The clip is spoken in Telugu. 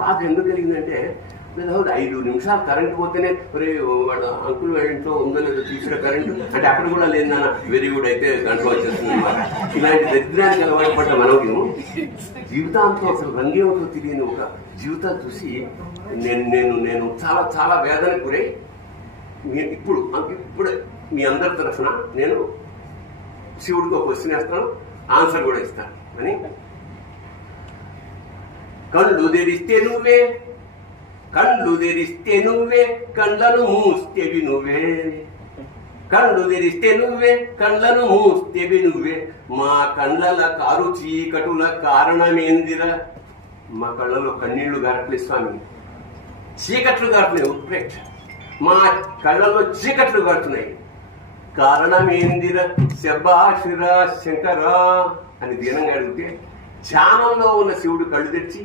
బాధ ఎందుకు కలిగిందంటే 5 నిమిషాలు కరెంట్ పోతేనే వాడు అంకుల్ ఇంట్లో ఉందో లేదో తీసిన కరెంటు అంటే అక్కడ కూడా లేదన్న వెరీ గుడ్ అయితే గంటలో వచ్చేస్తుంది అనమాట. ఇలాంటి దరిద్రానికి అలవాటు పడ్డ మనము జీవితాంతం అసలు రంగేమతో తెలియని ఒక జీవితాలు చూసి నేను చాలా చాలా వేదనకు గురై ఇప్పుడే మీ అందరి తరఫున నేను శివుడికి ఒక క్వశ్చన్ వేస్తాను, ఆన్సర్ కూడా ఇస్తాను అని. కళ్ళు తెరిస్తే నువ్వే, కళ్ళు తెరిస్తే నువ్వే, కళ్ళను మూస్తేవి నువ్వే, కళ్ళు తెరిస్తే నువ్వే, కళ్ళను మూస్తేవి నువ్వే, మా కళ్ళల కారు చీకటుల కారణమేందిరా. మా కళ్ళలో కన్నీళ్లు గారట్లేదు స్వామి, చీకట్లు గారుతున్నాయి. ఉత్ప్రేక్ష మా కళ్ళలో చీకట్లు గారుతున్నాయి, కారణమేందిరా శబాషురా శంకరా అని దీనంగా అడిగితే ధ్యానంలో ఉన్న శివుడు కళ్ళు తెచ్చి